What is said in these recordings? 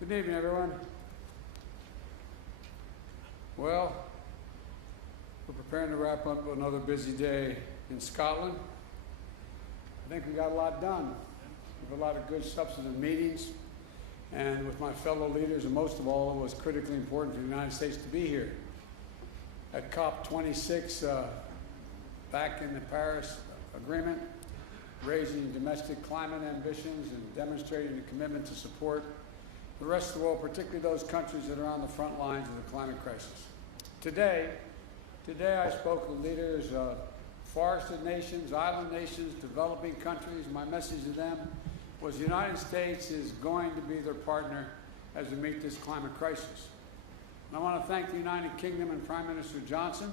Good evening, everyone. Well, we're preparing to wrap up another busy day in Scotland. I think we got a lot done. We have a lot of good substantive meetings, and with my fellow leaders, and most of all, it was critically important for the United States to be here. At COP26, back in the Paris Agreement, raising domestic climate ambitions and demonstrating a commitment to support the rest of the world, particularly those countries that are on the front lines of the climate crisis. Today I spoke with leaders of forested nations, island nations, developing countries. My message to them was the United States is going to be their partner as we meet this climate crisis. And I want to thank the United Kingdom and Prime Minister Johnson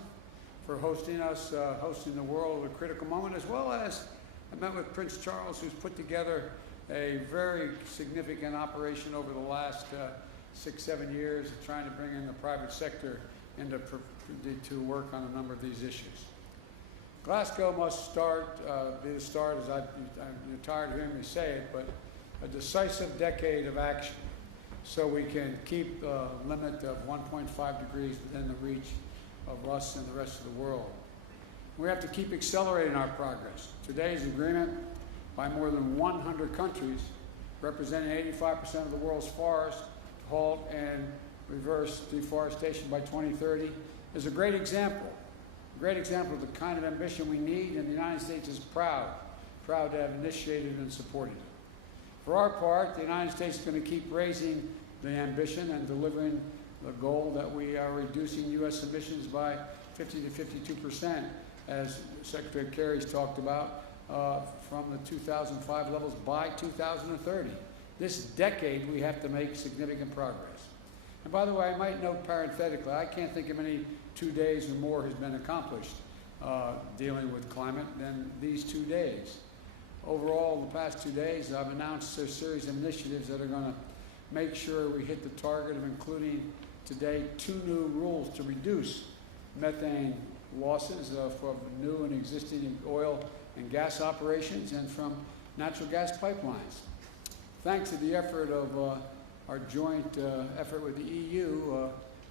for hosting us, hosting the world at a critical moment, as well as I met with Prince Charles, who's put together a very significant operation over the last 6-7 years, trying to bring in the private sector to work on a number of these issues. Glasgow must be the start, as you're tired of hearing me say it, but a decisive decade of action so we can keep the limit of 1.5 degrees within the reach of us and the rest of the world. We have to keep accelerating our progress. Today's agreement by more than 100 countries, representing 85% of the world's forests, to halt and reverse deforestation by 2030, is a great example of the kind of ambition we need, and the United States is proud to have initiated and supported it. For our part, the United States is going to keep raising the ambition and delivering the goal that we are reducing U.S. emissions by 50 to 52%, as Secretary Kerry's talked about, from the 2005 levels by 2030. This decade, we have to make significant progress. And by the way, I might note parenthetically, I can't think of any 2 days or more has been accomplished dealing with climate than these 2 days. Overall, the past 2 days, I've announced a series of initiatives that are going to make sure we hit the target of including today 2 new rules to reduce methane losses from new and existing oil and gas operations and from natural gas pipelines. Thanks to the effort of our joint effort with the EU,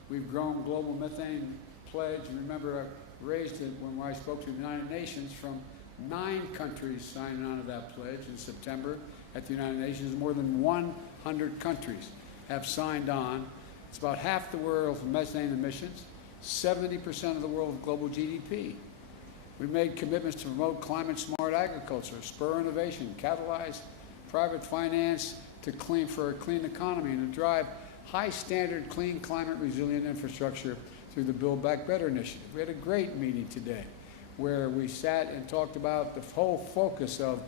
we've grown global methane pledge. Remember, I raised it when I spoke to the United Nations from 9 countries signing on to that pledge in September at the United Nations. More than 100 countries have signed on. It's about half the world's methane emissions, 70% of the world's global GDP. We made commitments to promote climate-smart agriculture, spur innovation, catalyze private finance for a clean economy, and to drive high-standard, clean, climate-resilient infrastructure through the Build Back Better initiative. We had a great meeting today where we sat and talked about the whole focus of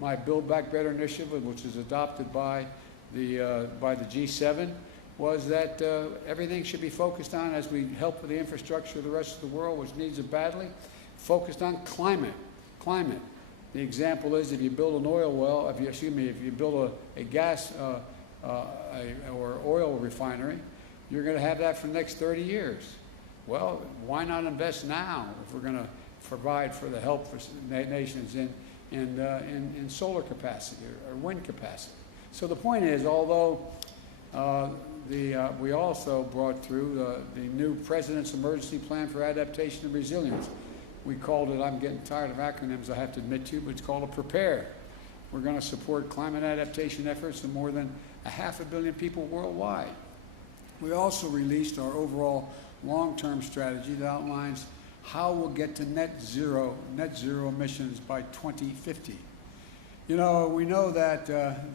my Build Back Better initiative, which is adopted by the G7, was that everything should be focused on, as we help with the infrastructure of the rest of the world, which needs it badly, focused on climate. The example is if you build an oil well, if you build a gas or oil refinery, you're going to have that for the next 30 years. Well, why not invest now if we're going to provide for the help for nations in solar capacity or wind capacity? So the point is, although we also brought through the new President's Emergency Plan for Adaptation and Resilience. We called it, I'm getting tired of acronyms, I have to admit to you, but it's called a PREPARE. We're going to support climate adaptation efforts of more than 500 million people worldwide. We also released our overall long-term strategy that outlines how we'll get to net zero emissions by 2050. You know, we know that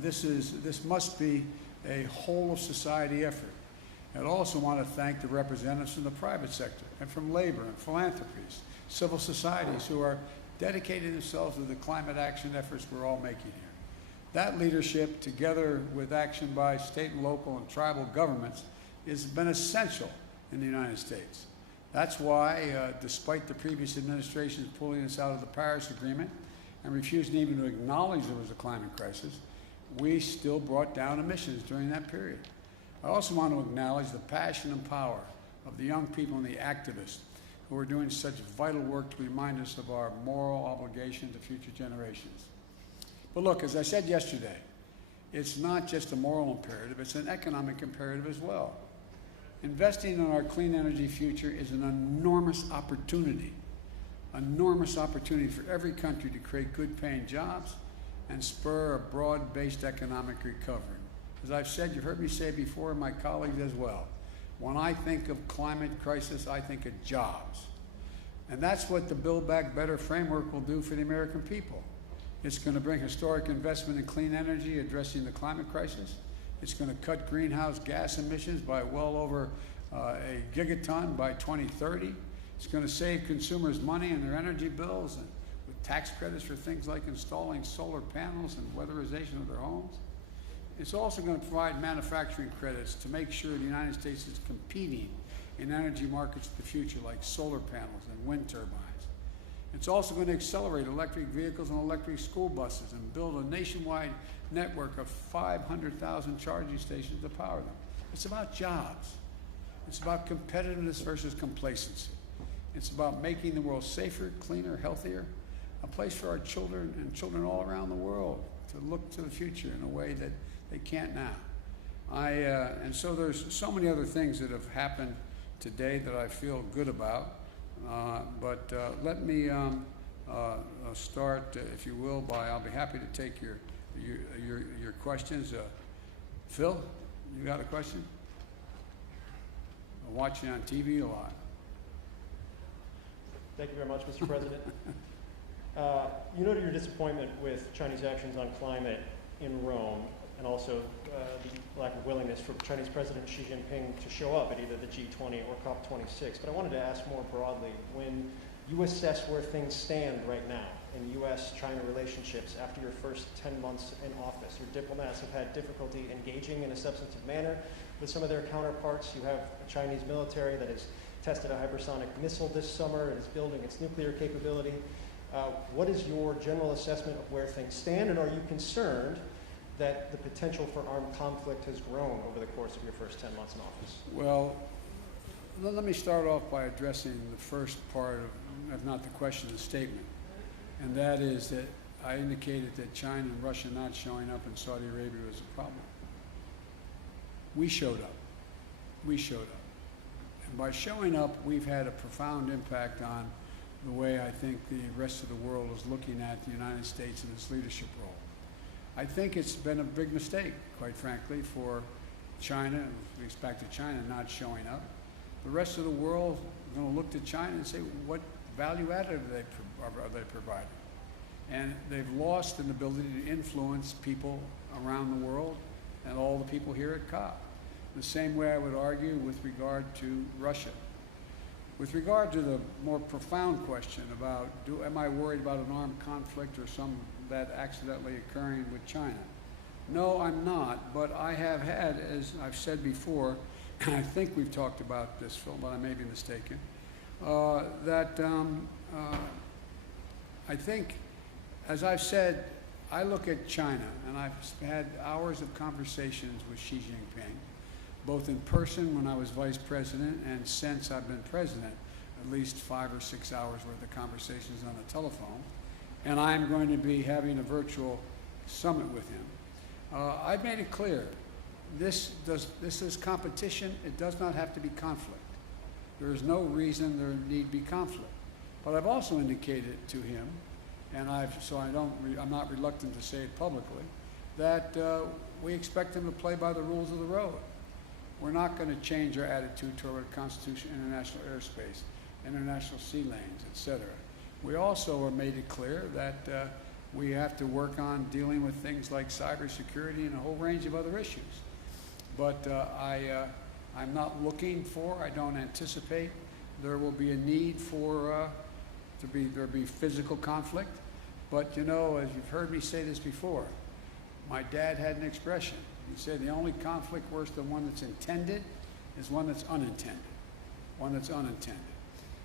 this must be a whole of society effort. I'd also want to thank the representatives from the private sector and from labor and philanthropies, civil societies who are dedicating themselves to the climate action efforts we're all making here. That leadership, together with action by state and local and tribal governments, has been essential in the United States. That's why, despite the previous administrations pulling us out of the Paris Agreement and refusing even to acknowledge there was a climate crisis, we still brought down emissions during that period. I also want to acknowledge the passion and power of the young people and the activists who are doing such vital work to remind us of our moral obligation to future generations. But look, as I said yesterday, It's not just a moral imperative, it's an economic imperative as well. Investing in our clean energy future is an enormous opportunity for every country to create good-paying jobs and spur a broad-based economic recovery. As I've said, you've heard me say before, and my colleagues as well, when I think of climate crisis, I think of jobs. And that's what the Build Back Better framework will do for the American people. It's going to bring historic investment in clean energy, addressing the climate crisis. It's going to cut greenhouse gas emissions by well over a gigaton by 2030. It's going to save consumers money on their energy bills and with tax credits for things like installing solar panels and weatherization of their homes. It's also going to provide manufacturing credits to make sure the United States is competing in energy markets of the future like solar panels and wind turbines. It's also going to accelerate electric vehicles and electric school buses and build a nationwide network of 500,000 charging stations to power them. It's about jobs. It's about competitiveness versus complacency. It's about making the world safer, cleaner, healthier, a place for our children and children all around the world to look to the future in a way that they can't now. And so there's so many other things that have happened today that I feel good about. But let me start, if you will, I'll be happy to take your questions. Phil, you got a question? I'm watching on TV a lot. Thank you very much, Mr. President. You noted your disappointment with Chinese actions on climate in Rome, and also the lack of willingness for Chinese President Xi Jinping to show up at either the G20 or COP26. But I wanted to ask more broadly, when you assess where things stand right now in U.S.-China relationships after your first 10 months in office, your diplomats have had difficulty engaging in a substantive manner with some of their counterparts. You have a Chinese military that has tested a hypersonic missile this summer and is building its nuclear capability. What is your general assessment of where things stand, and are you concerned that the potential for armed conflict has grown over the course of your first 10 months in office? Well, let me start off by addressing the first part of, if not the question, the statement. And that is that I indicated that China and Russia not showing up in Saudi Arabia was a problem. We showed up. We showed up. And by showing up, we've had a profound impact on the way I think the rest of the world is looking at the United States and its leadership role. I think it's been a big mistake, quite frankly, for China, with respect to China not showing up. The rest of the world is going to look to China and say, what value added are they providing? And they've lost an ability to influence people around the world and all the people here at COP. The same way I would argue with regard to Russia. With regard to the more profound question about, am I worried about an armed conflict or some that accidentally occurring with China? No, I'm not, but I have had, as I've said before, and I think we've talked about this, Phil, but I may be mistaken, I think, as I've said, I look at China, and I've had hours of conversations with Xi Jinping, both in person when I was vice president and since I've been president, at least 5 or 6 hours worth of conversations on the telephone. And I'm going to be having a virtual summit with him. I've made it clear, this is competition. It does not have to be conflict. There is no reason there need be conflict. But I've also indicated to him, and I'm not reluctant to say it publicly, that we expect him to play by the rules of the road. We're not going to change our attitude toward Constitution, international airspace, international sea lanes, etc. We also have made it clear that we have to work on dealing with things like cybersecurity and a whole range of other issues. But I'm not looking for, I don't anticipate there will be a need for there be physical conflict. But you know, as you've heard me say this before, my dad had an expression. He said the only conflict worse than one that's intended is one that's unintended. One that's unintended.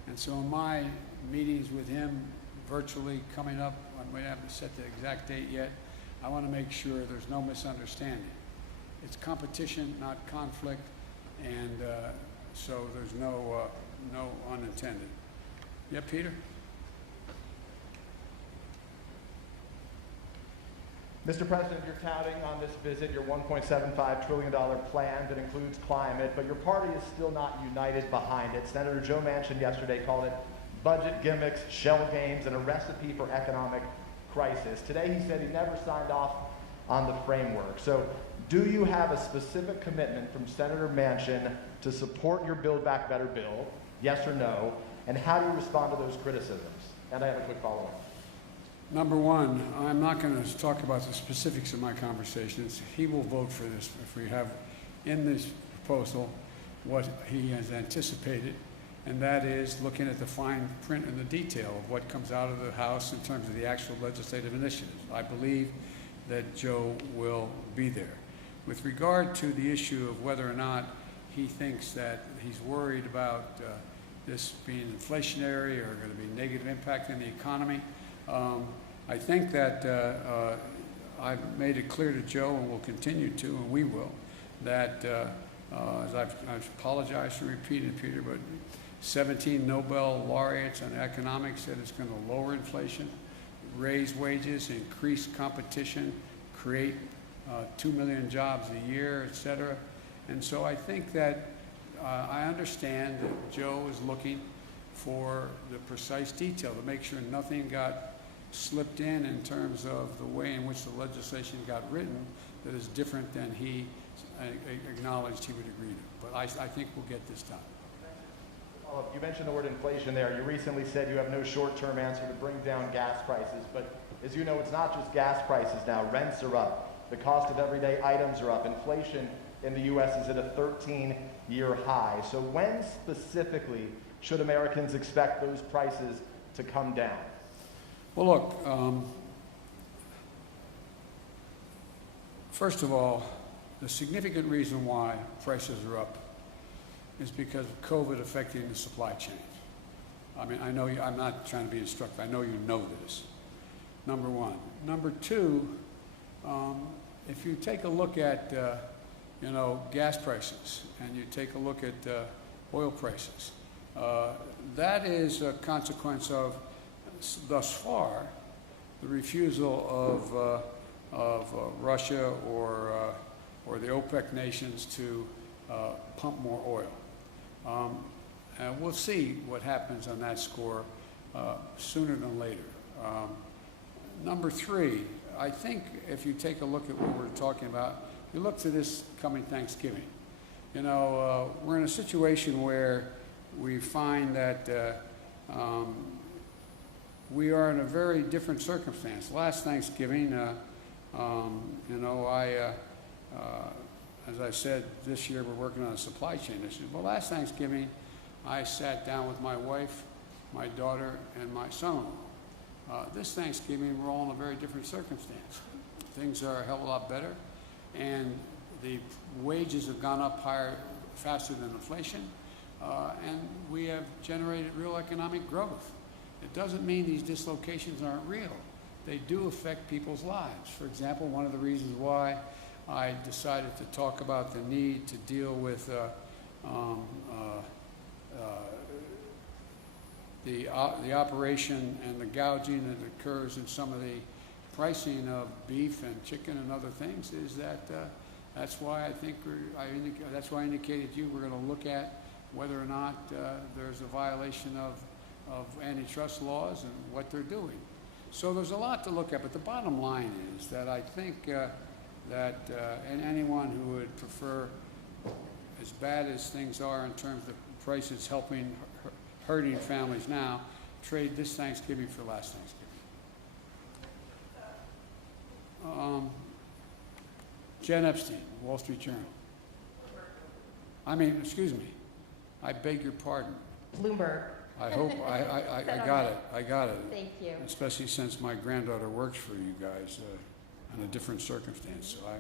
And so in my meetings with him virtually coming up, I haven't set the exact date yet, I want to make sure there's no misunderstanding. It's competition, not conflict, and so there's no unintended. Yeah, Peter? Mr. President, you're touting on this visit your $1.75 trillion plan that includes climate, but your party is still not united behind it. Senator Joe Manchin yesterday called it budget gimmicks, shell games, and a recipe for economic crisis. Today he said he never signed off on the framework. So do you have a specific commitment from Senator Manchin to support your Build Back Better bill, yes or no, and how do you respond to those criticisms? And I have a quick follow-up. Number one, I'm not going to talk about the specifics of my conversations. He will vote for this if we have in this proposal what he has anticipated, and that is looking at the fine print and the detail of what comes out of the House in terms of the actual legislative initiatives. I believe that Joe will be there. With regard to the issue of whether or not he thinks that he's worried about this being inflationary or going to be negative impact on the economy, I think that I've made it clear to Joe, and will continue to, and we will, that as I've apologized for repeating, Peter, but 17 Nobel laureates on economics said it's going to lower inflation, raise wages, increase competition, create 2 million jobs a year, et cetera. And so I think that I understand that Joe is looking for the precise detail to make sure nothing got slipped in terms of the way in which the legislation got written that is different than he acknowledged he would agree to. But I think we'll get this done. You mentioned the word inflation there. You recently said you have no short-term answer to bring down gas prices, but as you know, it's not just gas prices now. Rents are up. The cost of everyday items are up. Inflation in the U.S. is at a 13-year high. So when specifically should Americans expect those prices to come down? Well, look, first of all, the significant reason why prices are up is because of COVID affecting the supply chain. I mean, I know you, I'm not trying to be instructive. I know you know this, number one. Number two, if you take a look at, gas prices, and you take a look at oil prices, that is a consequence of, thus far, the refusal of Russia or the OPEC nations to pump more oil. And we'll see what happens on that score sooner than later. Number three, I think if you take a look at what we're talking about, you look to this coming Thanksgiving. We're in a situation where we find that we are in a very different circumstance. Last Thanksgiving, as I said, this year we're working on a supply chain issue. Well, last Thanksgiving, I sat down with my wife, my daughter, and my son-in-law. This Thanksgiving, we're all in a very different circumstance. Things are a hell of a lot better, and the wages have gone up higher, faster than inflation, and we have generated real economic growth. It doesn't mean these dislocations aren't real. They do affect people's lives. For example, one of the reasons why I decided to talk about the need to deal with the operation and the gouging that occurs in some of the pricing of beef and chicken and other things is that that's why I think that's why I indicated to you we're going to look at whether or not there's a violation of antitrust laws and what they're doing. So there's a lot to look at, but the bottom line is that I think and anyone who would prefer, as bad as things are in terms of prices hurting families now, trade this Thanksgiving for last Thanksgiving. Jen Epstein, Wall Street Journal. Excuse me, I beg your pardon. Bloomberg. I hope I got it. I got it. Thank you. Especially since my granddaughter works for you guys in a different circumstance. So I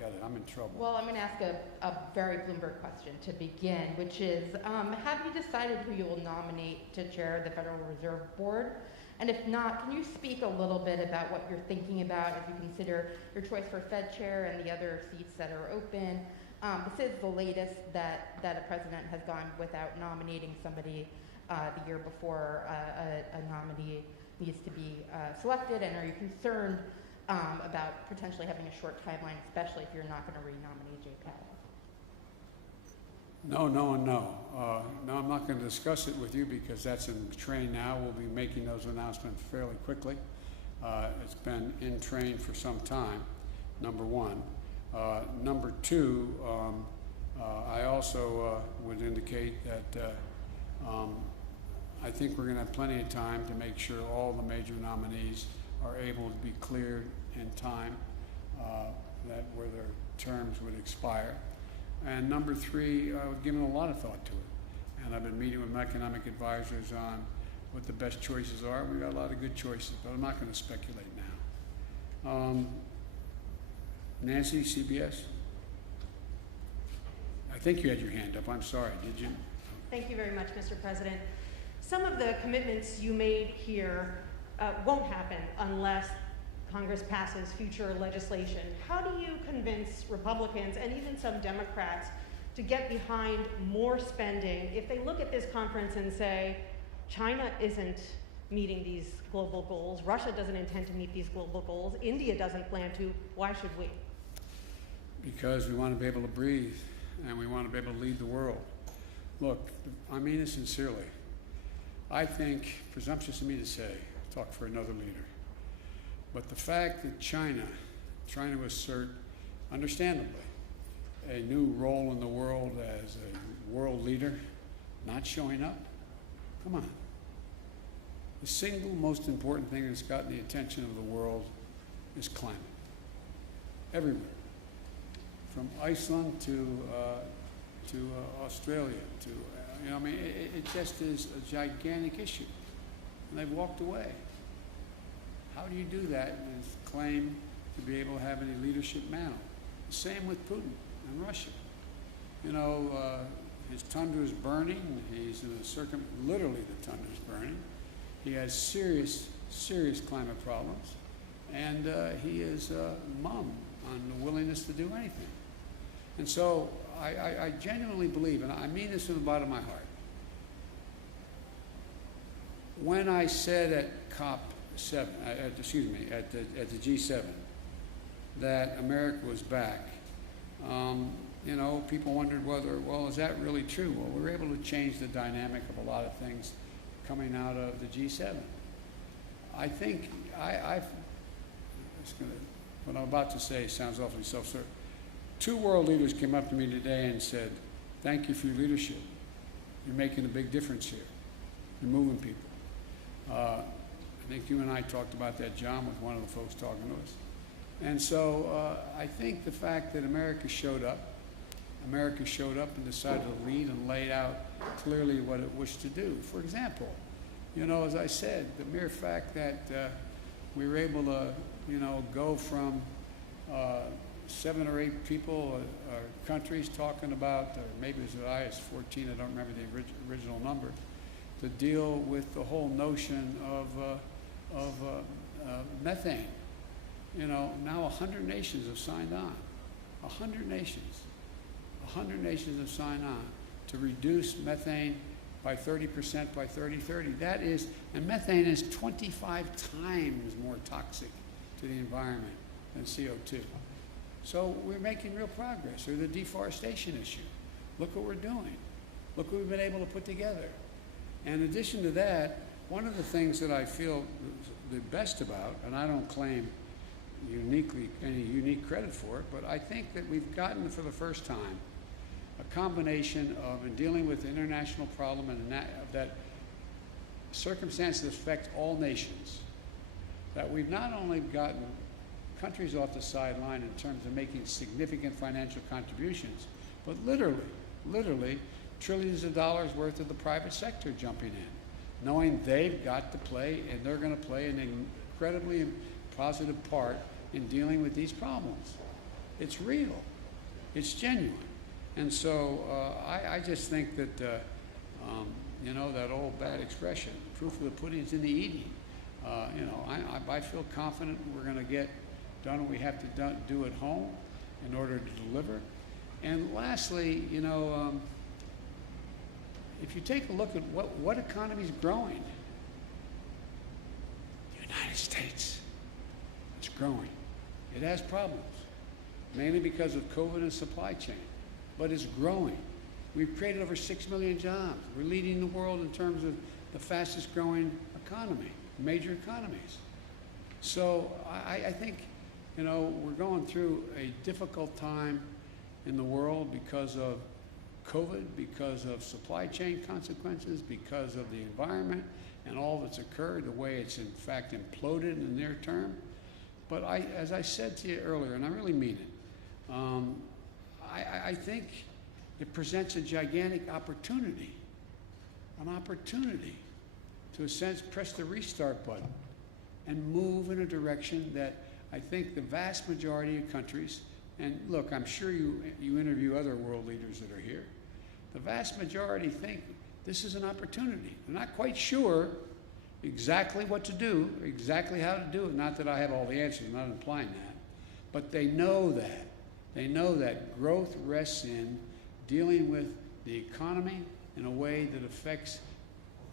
got it. I'm in trouble. Well, I'm going to ask a very Bloomberg question to begin, which is, have you decided who you will nominate to chair the Federal Reserve Board? And if not, can you speak a little bit about what you're thinking about as you consider your choice for Fed chair and the other seats that are open? This is the latest that a president has gone without nominating somebody the year before a nominee needs to be selected. And are you concerned about potentially having a short timeline, especially if you're not going to re-nominate Jay Powell? No, no, and no. No, I'm not going to discuss it with you because that's in train now. We'll be making those announcements fairly quickly. It's been in train for some time, number one. Number two, I also would indicate that I think we're going to have plenty of time to make sure all the major nominees are able to be cleared in time that where their terms would expire. And number three, I've given a lot of thought to it. And I've been meeting with my economic advisors on what the best choices are. We've got a lot of good choices, but I'm not going to speculate now. Nancy, CBS? I think you had your hand up. I'm sorry. Did you? Thank you very much, Mr. President. Some of the commitments you made here won't happen unless Congress passes future legislation. How do you convince Republicans and even some Democrats to get behind more spending if they look at this conference and say, China isn't meeting these global goals, Russia doesn't intend to meet these global goals, India doesn't plan to, why should we? Because we want to be able to breathe and we want to be able to lead the world. Look, I mean it sincerely. I think, presumptuous of me to say, talk for another leader, but the fact that China, trying to assert, understandably, a new role in the world as a world leader, not showing up, come on. The single most important thing that's gotten the attention of the world is climate. Everywhere. From Iceland to Australia to, I mean, it just is a gigantic issue. And they've walked away. How do you do that and claim to be able to have any leadership now? The same with Putin and Russia. You know, his tundra is burning. He's in a literally the tundra is burning. He has serious, serious climate problems. And he is mum on the willingness to do anything. And so I genuinely believe, and I mean this from the bottom of my heart, when I said at COP7, at the G7, that America was back, you know, people wondered whether, well, is that really true? Well, we were able to change the dynamic of a lot of things coming out of the G7. I think what I'm about to say sounds awfully self-serving. 2 world leaders came up to me today and said, thank you for your leadership. You're making a big difference here. You're moving people. I think you and I talked about that, John, with one of the folks talking to us. And so I think the fact that America showed up and decided to lead and laid out clearly what it wished to do. For example, you know, as I said, the mere fact that we were able to, you know, go from 7 or 8 people or countries talking about, or maybe it was as high as 14, I don't remember the original number, to deal with the whole notion of methane. You know, now 100 nations have signed on. 100 nations. 100 nations have signed on to reduce methane by 30% by 2030. That is, and methane is 25 times more toxic to the environment than CO2. So we're making real progress. Or the deforestation issue. Look what we're doing. Look what we've been able to put together. And in addition to that, one of the things that I feel the best about, and I don't claim any unique credit for it, but I think that we've gotten for the first time a combination of, in dealing with the international problem and that circumstances affect all nations, that we've not only gotten countries off the sideline in terms of making significant financial contributions, but literally trillions of dollars worth of the private sector jumping in, knowing they've got to play and they're going to play an incredibly positive part in dealing with these problems. It's real. It's genuine. And so I just think that, you know, that old bad expression, proof of the pudding's in the eating. You know, I feel confident we're going to get done what we have to do at home in order to deliver. And lastly, you know, if you take a look at what economy is growing, the United States is growing. It has problems, mainly because of COVID and supply chain, but it's growing. We've created over 6 million jobs. We're leading the world in terms of the fastest growing economy, major economies. So I think, you know, we're going through a difficult time in the world because of COVID, because of supply chain consequences, because of the environment and all that's occurred, the way it's in fact imploded in the near term. But as I said to you earlier, and I really mean it, I think it presents a gigantic opportunity, an opportunity to, in a sense, press the restart button and move in a direction that I think the vast majority of countries, and look, I'm sure you interview other world leaders that are here, the vast majority think this is an opportunity. They're not quite sure exactly what to do, exactly how to do it. Not that I have all the answers, I'm not implying that. But they know that. They know that growth rests in dealing with the economy in a way that affects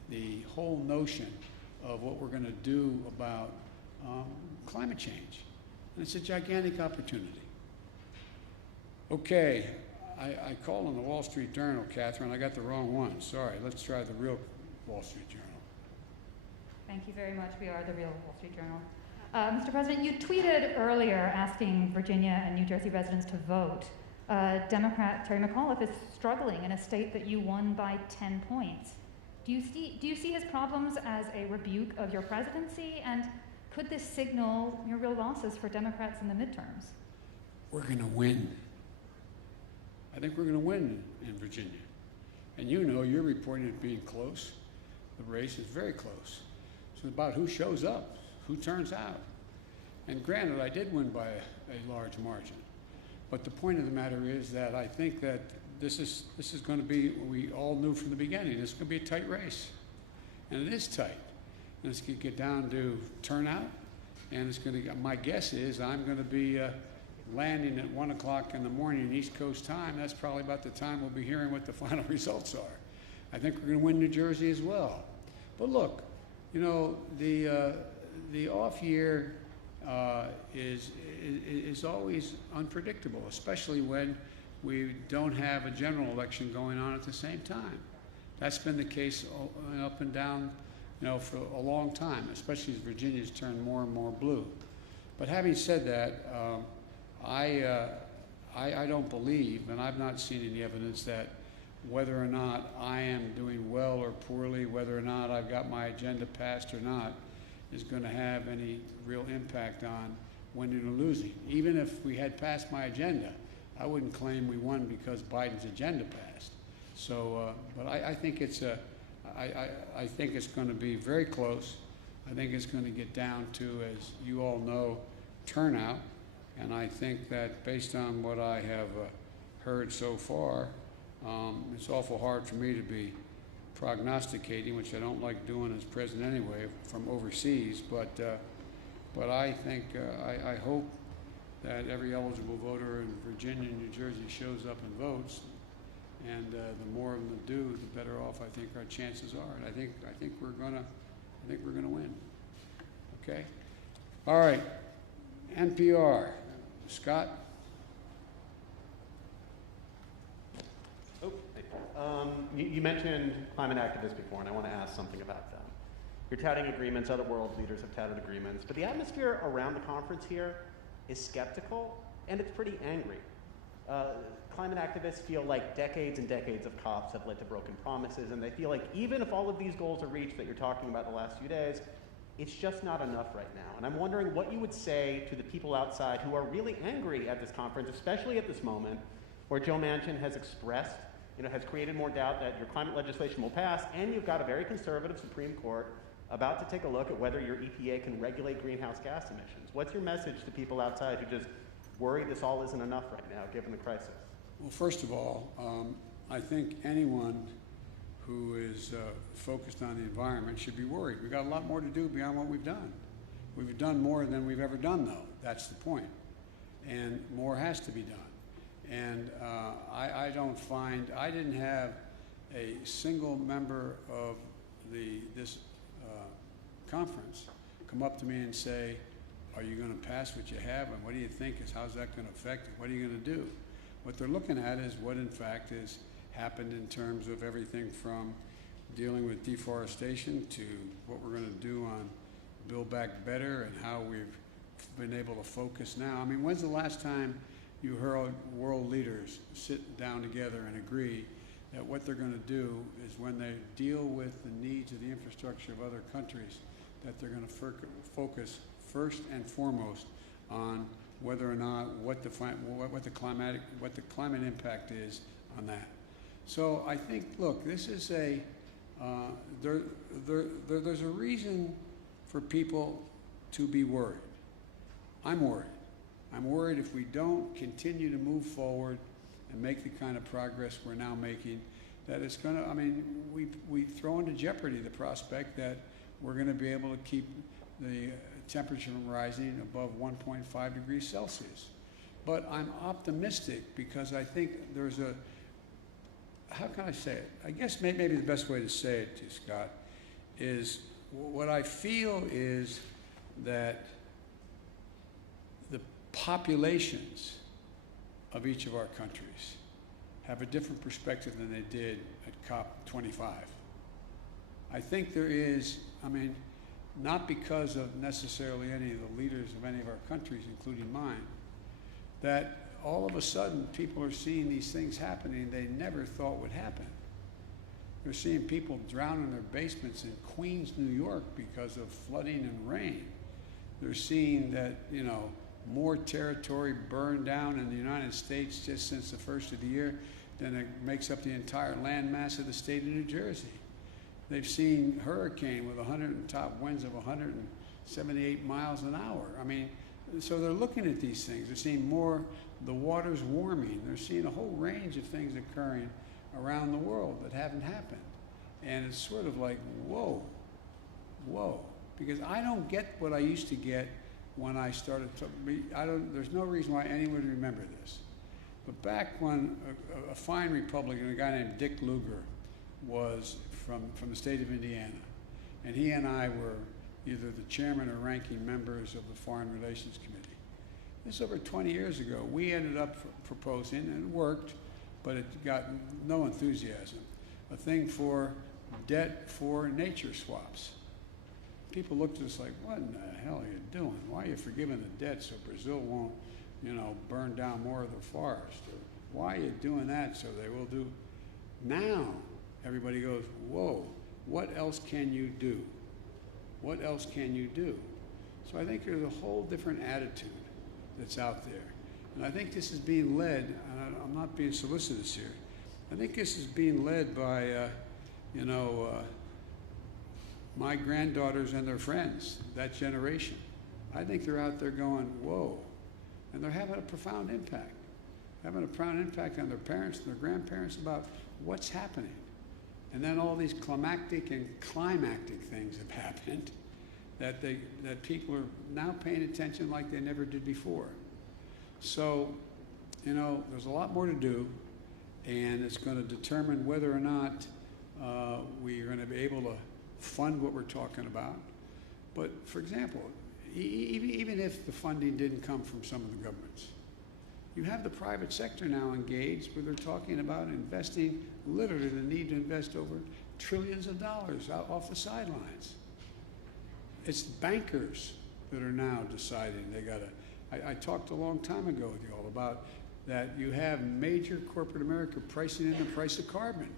the whole notion of what we're going to do about climate change. And it's a gigantic opportunity. Okay, I called on the Wall Street Journal, Catherine. I got the wrong one. Sorry, let's try the real Wall Street Journal. Thank you very much. We are the real Wall Street Journal. Mr. President, you tweeted earlier asking Virginia and New Jersey residents to vote. Democrat Terry McAuliffe is struggling in a state that you won by 10 points. Do you see his problems as a rebuke of your presidency? And could this signal your real losses for Democrats in the midterms? We're going to win. I think we're going to win in Virginia. And you know, you're reporting it being close. The race is very close. It's about who shows up, who turns out. And granted, I did win by a large margin. But the point of the matter is that I think that this is going to be what we all knew from the beginning. It's going to be a tight race. And it is tight. And it's going to get down to turnout. And it's going to, my guess is I'm going to be landing at 1 o'clock in the morning East Coast time. That's probably about the time we'll be hearing what the final results are. I think we're going to win New Jersey as well. But look, you know, the off year is always unpredictable, especially when we don't have a general election going on at the same time. That's been the case up and down, you know, for a long time, especially as Virginia's turned more and more blue. But having said that, I don't believe, and I've not seen any evidence that whether or not I am doing well or poorly, whether or not I've got my agenda passed or not, is going to have any real impact on winning or losing. Even if we had passed my agenda, I wouldn't claim we won because Biden's agenda passed. So, but I think I think it's going to be very close. I think it's going to get down to, as you all know, turnout. And I think that based on what I have heard so far, it's awful hard for me to be prognosticating, which I don't like doing as president anyway, from overseas. But I think, I hope that every eligible voter in Virginia and New Jersey shows up and votes. And the more of them that do, the better off I think our chances are. And I think we're gonna win. Okay. All right. NPR. Scott. You mentioned climate activists before, and I want to ask something about them. You're touting agreements, other world leaders have touted agreements, but the atmosphere around the conference here is skeptical, and it's pretty angry. Climate activists feel like decades and decades of COPs have led to broken promises, and they feel like even if all of these goals are reached that you're talking about the last few days, it's just not enough right now. And I'm wondering what you would say to the people outside who are really angry at this conference, especially at this moment, where Joe Manchin has expressed, has created more doubt that your climate legislation will pass, and you've got a very conservative Supreme Court about to take a look at whether your EPA can regulate greenhouse gas emissions. What's your message to people outside who just worry this all isn't enough right now, given the crisis? Well, first of all, I think anyone who is focused on the environment should be worried. We've got a lot more to do beyond what we've done. We've done more than we've ever done, though. That's the point. And more has to be done. And I didn't have a single member of this conference come up to me and say, are you going to pass what you have, and what do you think is, how's that going to affect it? What are you going to do? What they're looking at is what in fact has happened in terms of everything from dealing with deforestation to what we're going to do on Build Back Better and how we've been able to focus now. I mean, when's the last time you heard world leaders sit down together and agree that what they're going to do is when they deal with the needs of the infrastructure of other countries, that they're going to focus first and foremost on whether or not what the climate impact is on that. So I think, look, this is there's a reason for people to be worried. I'm worried. I'm worried if we don't continue to move forward and make the kind of progress we're now making, that it's going to, I mean, we throw into jeopardy the prospect that we're going to be able to keep the temperature from rising above 1.5 degrees Celsius. But I'm optimistic because I think there's a, how can I say it? I guess maybe the best way to say it to you, Scott, is what I feel is that the populations of each of our countries have a different perspective than they did at COP25. I think there is, I mean, not because of necessarily any of the leaders of any of our countries, including mine, that all of a sudden people are seeing these things happening they never thought would happen. They're seeing people drown in their basements in Queens, New York because of flooding and rain. They're seeing that, you know, more territory burned down in the United States just since the first of the year than it makes up the entire landmass of the state of New Jersey. They've seen hurricane with top winds of 178 miles an hour. I mean, so they're looking at these things. They're seeing more, the water's warming. They're seeing a whole range of things occurring around the world that haven't happened. And it's sort of like, whoa, whoa. Because I don't get what I used to get when I started to, there's no reason why anyone would remember this. But back when a fine Republican, a guy named Dick Lugar, was from the state of Indiana, and he and I were either the chairman or ranking members of the Foreign Relations Committee. This over 20 years ago. We ended up proposing, and it worked, but it got no enthusiasm, a thing for debt for nature swaps. People looked at us like, what in the hell are you doing? Why are you forgiving the debt so Brazil won't, you know, burn down more of their forest? Or why are you doing that so they will do? Now, everybody goes, whoa, what else can you do? What else can you do? So I think there's a whole different attitude that's out there. And I think this is being led, and I'm not being solicitous here, I think this is being led by, my granddaughters and their friends, that generation. I think they're out there going, whoa, and they're having a profound impact. Having a profound impact on their parents and their grandparents about what's happening. And then all these climactic and climactic things have happened that people are now paying attention like they never did before. So, you know, there's a lot more to do, and it's going to determine whether or not we're going to be able to fund what we're talking about. But, for example, even if the funding didn't come from some of the governments, you have the private sector now engaged where they're talking about investing, literally the need to invest over trillions of dollars out off the sidelines. It's bankers that are now deciding they got to. I talked a long time ago with you all about that you have major corporate America pricing in the price of carbon.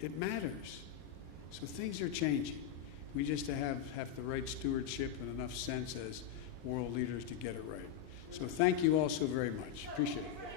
It matters. So things are changing. We just have the right stewardship and enough sense as world leaders to get it right. So thank you all so very much. Appreciate it.